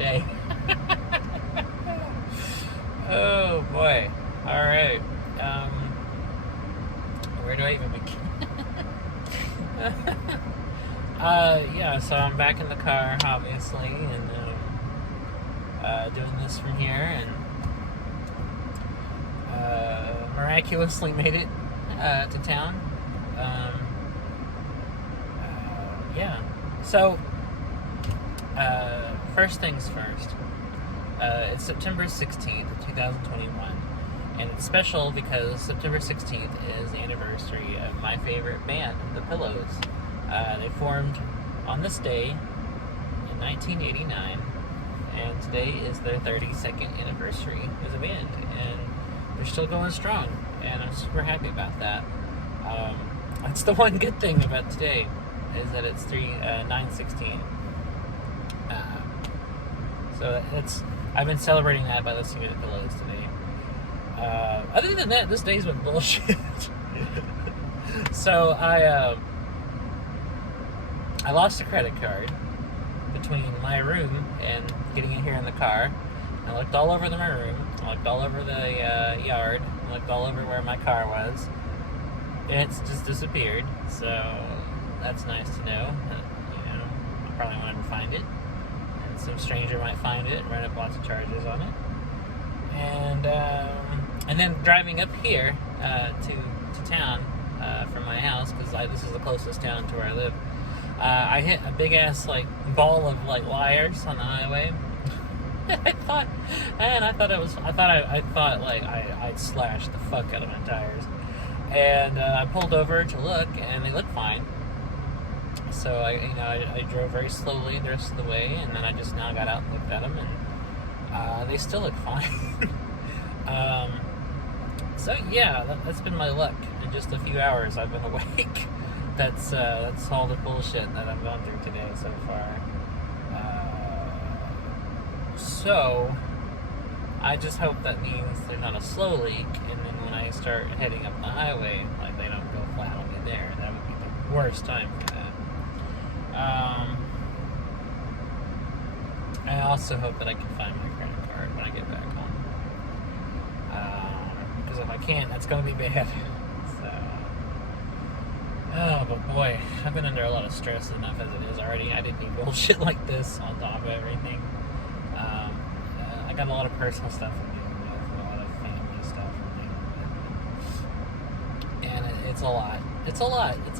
day. Oh boy. Alright. Where do I even begin? Yeah, so I'm back in the car, obviously, and doing this from here, and miraculously made it to town. Yeah. So, first things first. It's September 16th, 2021, and it's special because September 16th is the anniversary of my favorite band, The Pillows. They formed on this day in 1989, and today is their 32nd anniversary as a band, and they're still going strong, and I'm super happy about that. That's the one good thing about today, is that it's 9/16. So that's, I've been celebrating that by listening to The Pillows today. Other than that, this day's been bullshit. So I lost a credit card between my room and getting in here in the car. I looked all over my room. I looked all over the yard. I looked all over where my car was. And it's just disappeared. So that's nice to know. I probably wanted to find it. And some stranger might find it and run up lots of charges on it. And then driving up here to town from my house, because this is the closest town to where I live. I hit a big ass ball of wires on the highway. I thought I'd slashed the fuck out of my tires, and I pulled over to look, and they looked fine. So I drove very slowly the rest of the way, and then I just now got out and looked at them, and they still look fine. So yeah, that's been my luck. In just a few hours, I've been awake. That's all the bullshit that I've gone through today so far. So I just hope that means they're not a slow leak, and then when I start heading up the highway, they don't go flat on me there. That would be the worst time for that. I also hope that I can find my credit card when I get back home. Because if I can't, that's going to be bad. Oh, but boy, I've been under a lot of stress enough as it is already. I didn't need bullshit like this on top of everything. I got a lot of personal stuff I'm dealing with, a lot of family stuff I'm dealing with. And it's a lot. It's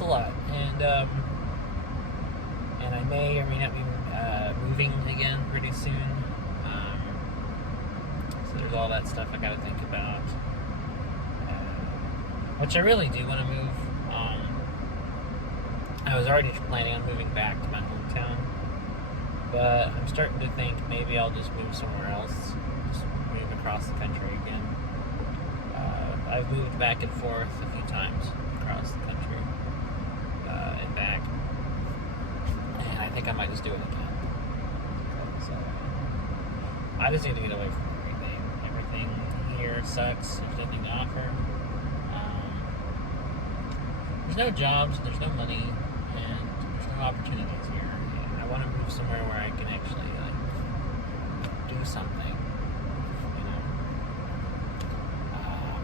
a lot. And I may or may not be moving again pretty soon. So there's all that stuff I gotta think about. Which I really do want to move. I was already planning on moving back to my hometown, but I'm starting to think maybe I'll just move somewhere else, just move across the country again. I've moved back and forth a few times across the country and back, and I think I might just do it again. So I just need to get away from everything. Everything here sucks. There's nothing to offer. There's no jobs, there's no money, and there's no opportunities here. And I want to move somewhere where I can actually do something.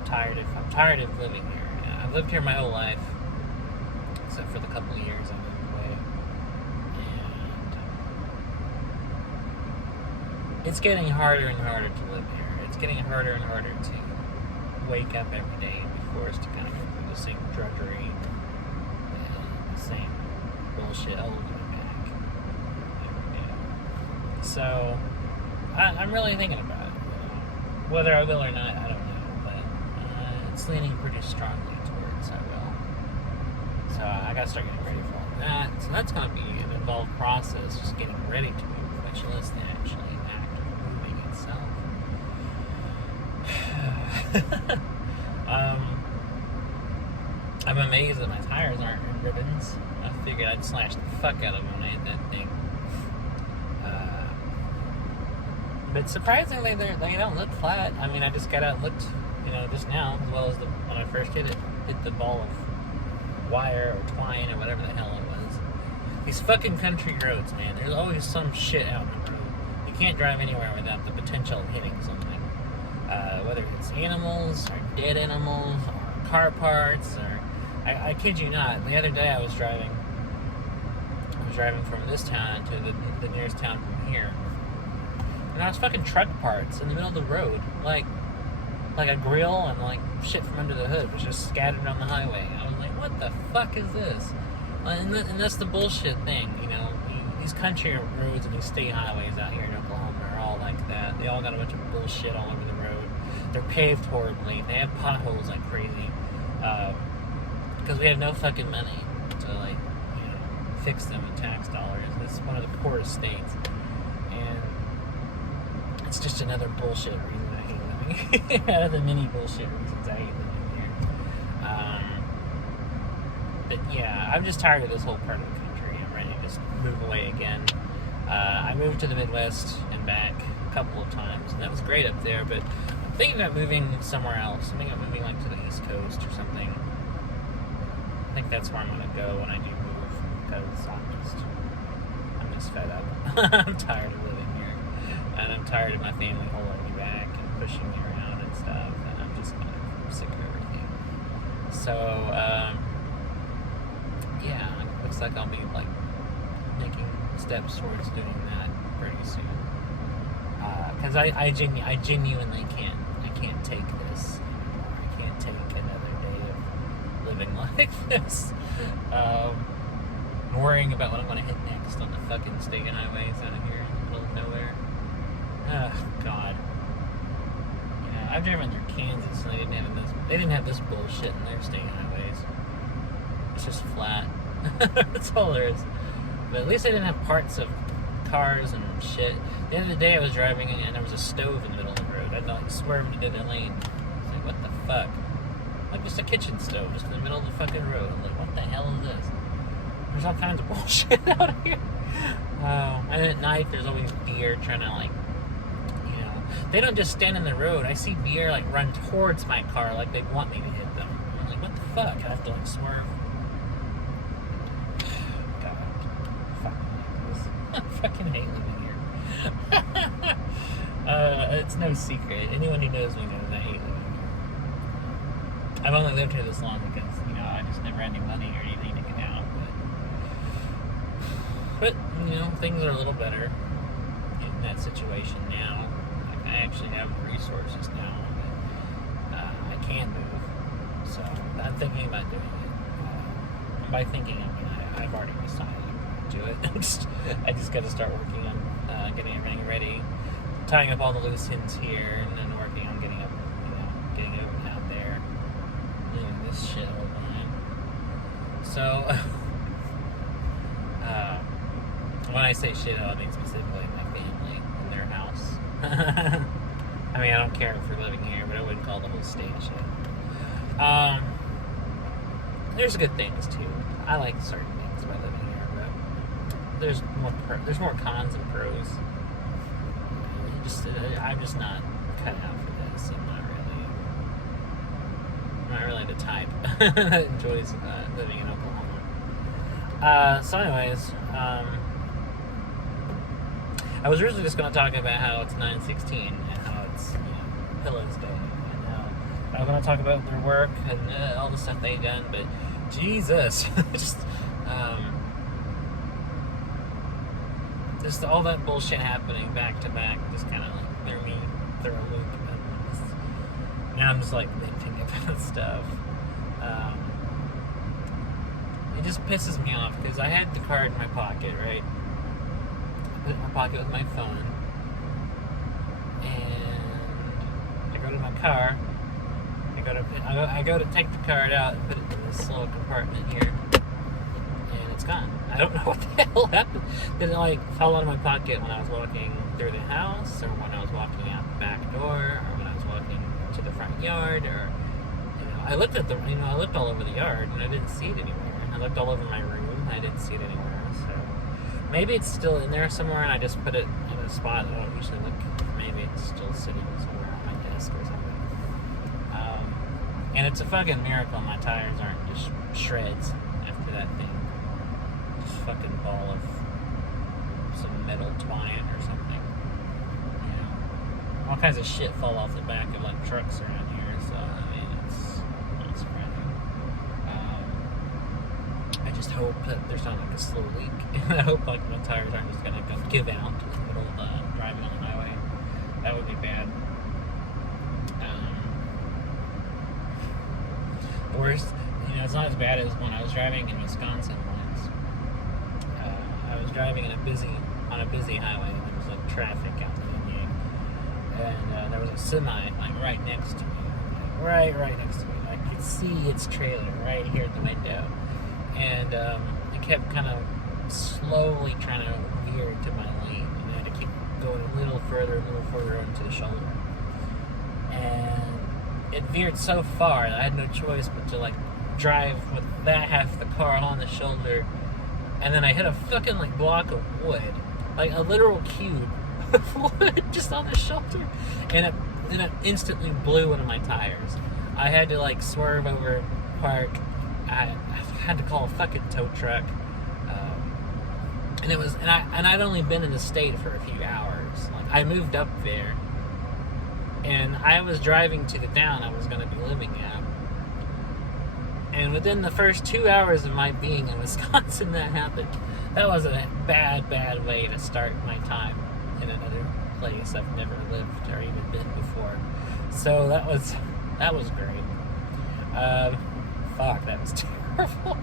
I'm tired of living here. I've lived here my whole life, except for the couple of years I moved away. And it's getting harder and harder to live here. It's getting harder and harder to wake up every day and be forced to kind of go through the same drudgery. Same bullshit all over back every day. So I'm really thinking about it. Whether I will or not, I don't know, but it's leaning pretty strongly towards I will. So I gotta start getting ready for all that. So that's gonna be an involved process, just getting ready to move, much less than actually actively moving itself. I'm amazed that my tires aren't in ribbons. I figured I'd slash the fuck out of them when I hit that thing. But surprisingly, they don't look flat. I mean, I just got out and looked, just now, as well as when I first hit the ball of wire or twine or whatever the hell it was. These fucking country roads, man. There's always some shit out in the road. You can't drive anywhere without the potential of hitting something. Whether it's animals, or dead animals, or car parts, or... I kid you not, the other day I was driving from this town to the nearest town from here. And I was fucking truck parts in the middle of the road. Like a grill and like shit from under the hood was just scattered on the highway. I was like, what the fuck is this? And that's the bullshit thing, you know. These country roads and these state highways out here in Oklahoma are all like that. They all got a bunch of bullshit all over the road. They're paved horribly. They have potholes like crazy. Because we have no fucking money to, like, you know, fix them with tax dollars. This is one of the poorest states. And it's just another bullshit reason I hate living here. Out of the many bullshit reasons I hate living here. But yeah, I'm just tired of this whole part of the country. I'm ready to just move away again. I moved to the Midwest and back a couple of times, and that was great up there, but I'm thinking about moving somewhere else. I'm thinking about moving like to the East Coast or something. I think that's where I'm going to go when I do move, because I'm just fed up. I'm tired of living here, and I'm tired of my family holding me back and pushing me around and stuff, and I'm just kind of sick of everything. So, yeah, it looks like I'll be like making steps towards doing that pretty soon. Because I genuinely can't take this anymore. I can't take another day of living like this. Worrying about what I'm going to hit next on the fucking state highways out of here in the middle of nowhere. Oh, God. Yeah, I've driven through Kansas and they didn't have this bullshit in their state highways. It's just flat. That's all there is. But at least I didn't have parts of cars and shit. At the end of the day, I was driving and there was a stove in the middle of the road. I'd like swerved into the lane. I was like, what the fuck? Like just a kitchen stove just in the middle of the fucking road. I'm like, what the hell is this? There's all kinds of bullshit out here. And at night, there's always deer trying to, like, you know, they don't just stand in the road. I see deer, like, run towards my car like they want me to hit them. I'm like, what the fuck? I have to, like, swerve. God. I fucking hate living here. It's no secret. Anyone who knows me knows I hate living here. I've only lived here this long because, you know, I just never had any money or anything to get out. But, you know, things are a little better in that situation now. Like, I actually have resources now, but I can move. So, I'm thinking about doing it. And by thinking, I mean, I've already decided to do it. I just got to start working on getting everything ready, tying up all the loose ends here, and then working on getting everything out there, doing this shit all the time. So, when I say shit, I mean specifically my family and their house. I mean, I don't care if we're living here, but I wouldn't call the whole state shit. There's good things too. I like certain things about living here, but there's more cons than pros. I'm just not cut out for this. I'm not really the type that enjoys living in Oklahoma. So anyways, I was originally just going to talk about how it's 9/16 and how it's, you know, Pillows Day, and how I'm going to talk about their work and all the stuff they've done, but Jesus, just all that bullshit happening back to back just kind of like threw a loop. Now I'm just like thinking about stuff. It just pisses me off because I had the card in my pocket, right? I put it in my pocket with my phone, and I go to my car. I go to take the card out and put it in this little compartment here, and it's gone. I don't know what the hell happened. Did it like fall out of my pocket when I was walking through the house, or when I was walking out the back door, or when I was walking to the front yard, or I looked all over the yard and I didn't see it anywhere. I looked all over my room, I didn't see it anywhere. So maybe it's still in there somewhere and I just put it in a spot that I don't usually look. Maybe it's still sitting somewhere on my desk or something. And it's a fucking miracle my tires aren't just shreds after that thing. Just fucking ball of some metal twine or something. all kinds of shit fall off the back of like trucks around here. So I mean, it's surprising. I just hope that there's not like a slow leak. I hope like my tires aren't just gonna give out in the middle of driving on the highway. That would be bad. The worst, it's not as bad as when I was driving in Wisconsin once. I was driving on a busy highway. There was like traffic out there, and there was a semi like right next to me, right next to me. I could see its trailer right here at the window, and it kept kind of slowly trying to veer into my lane, and I had to keep going a little further into the shoulder, and it veered so far that I had no choice but to like drive with that half of the car on the shoulder, and then I hit a fucking like block of wood, like a literal cube of wood just on the shoulder, and it instantly blew one of my tires. I had to like swerve over, park. I had to call a fucking tow truck, and I'd only been in the state for a few hours. Like I moved up there, and I was driving to the town I was going to be living at. And within the first 2 hours of my being in Wisconsin, that happened. That was a bad way to start my time in another place I've never lived or even been before. So that was great. Fuck, that was terrible.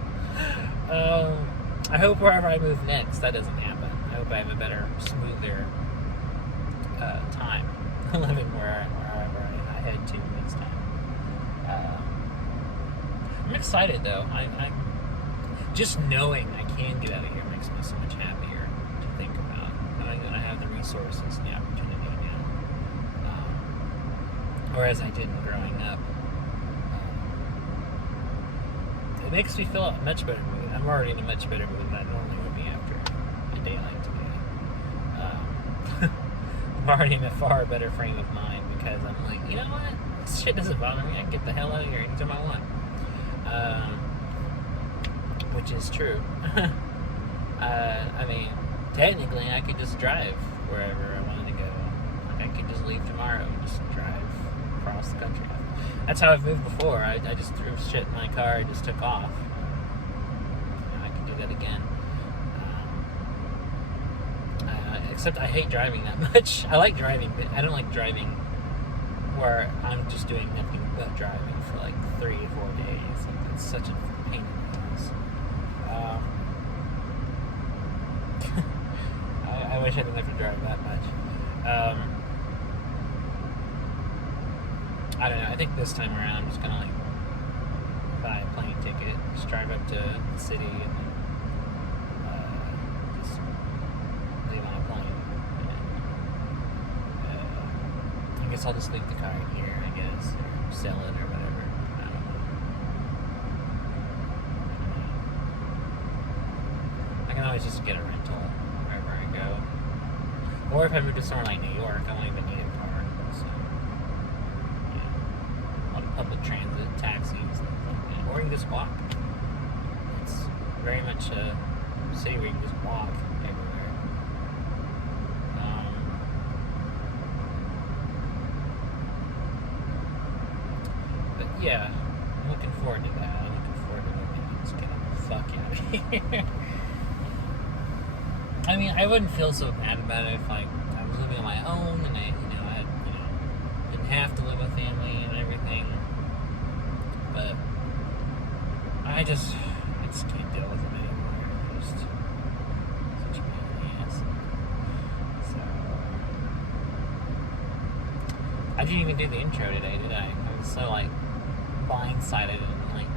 I hope wherever I move next, that doesn't happen. I hope I have a better, smoother time living wherever I head to next time. I'm excited though. I just knowing I can get out of here makes me so much happier to think about. Knowing that I have the resources and the opportunity now, whereas I didn't growing up. It makes me feel a much better mood. I'm already in a much better mood than I normally would be after a day like today. I'm already in a far better frame of mind because I'm like, you know what? This shit doesn't bother me. I can get the hell out of here anytime I want. Which is true. I mean, technically, I could just drive wherever I wanted to go. Like, I could just leave tomorrow and just drive across the country. That's how I've moved before. I just threw shit in my car and just took off. I can do that again. Except I hate driving that much. I like driving, but I don't like driving where I'm just doing nothing but driving for like 3 or 4 days. It's such a pain in the ass. I wish I didn't have to drive that much. I don't know. I think this time around I'm just gonna like buy a plane ticket, just drive up to the city, and just leave on a plane. And, I guess I'll just leave the car in here. I guess, or sell it or whatever. I don't know. I can always just get a rental wherever I go. Or if I move to somewhere like New York, I won't even need a car. So. Public transit, taxis, things like that. Or you can just walk. It's very much a city where you can just walk everywhere. But yeah, I'm looking forward to that. I'm looking forward to moving. Just getting the fuck out of here. I mean, I wouldn't feel so bad about it if like I was living on my own and I didn't have to live with family and everything. But I just can't deal with it anymore. Just such a pain in the ass. So I didn't even do the intro today, did I? I was so like blindsided and like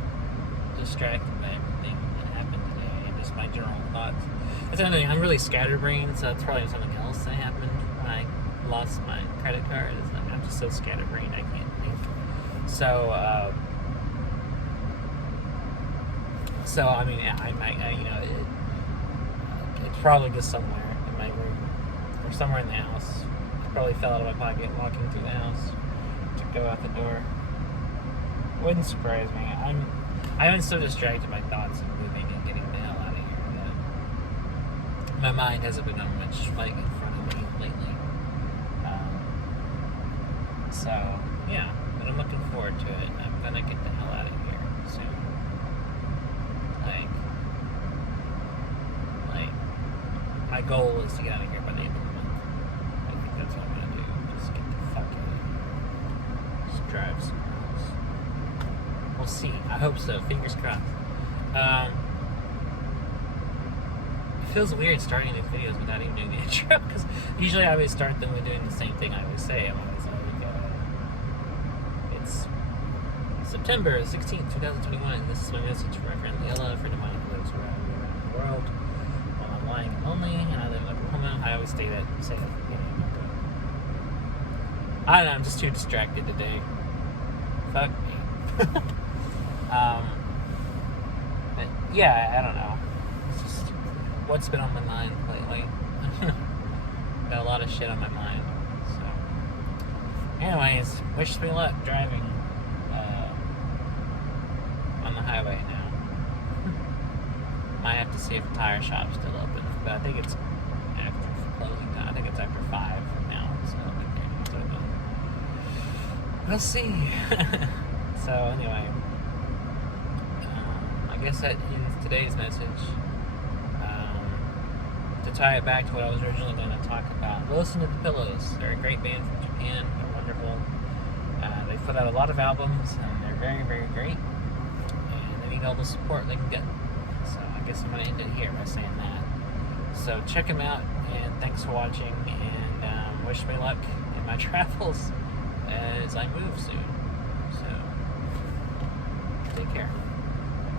distracted by everything that happened today and just my general thoughts. That's another thing. I'm really scatterbrained, so that's probably something else that happened when I lost my credit card. Is like I'm just so scatterbrained I can't think. So. So, I mean, I might, it's probably just somewhere in my room or somewhere in the house. It probably fell out of my pocket walking through the house to go out the door. Wouldn't surprise me. I've been so distracted by thoughts of moving and getting the hell out of here that my mind hasn't been on much like in front of me lately. So, yeah, but I'm looking forward to it. I'm gonna get the hell out of here soon. Like, my goal is to get out of here by the end of the month. I think that's what I'm gonna do. Just get the fuck out of here. Just drive somewhere else. We'll see. I hope so. Fingers crossed. It feels weird starting these videos without even doing the intro, because usually I always start them with doing the same thing I always say. I'm always like, it's September 16th, 2021, and this is my message for my friend Lilla, a friend of mine who lives around the world. While I'm lying and lonely, and I live in Oklahoma, I always say that at the beginning. I don't know, I'm just too distracted today. Fuck me. But yeah, I don't know. It's just what's been on my mind lately. Got a lot of shit on my mind. So, anyways, wish me luck driving on the highway now. Might have to see if the tire shop's still open, but I think it's after closing time. I think it's after 5 now, so I think it's open. We'll see. So anyway, I guess that ends today's message. To tie it back to what I was originally going to talk about, listen to the Pillows. They're a great band from Japan. They're wonderful. They put out a lot of albums, and they're very, very great. And they need all the support they can get. So I guess I'm going to end it here by saying that. So check them out, and thanks for watching, and wish me luck in my travels as I move soon. So take care.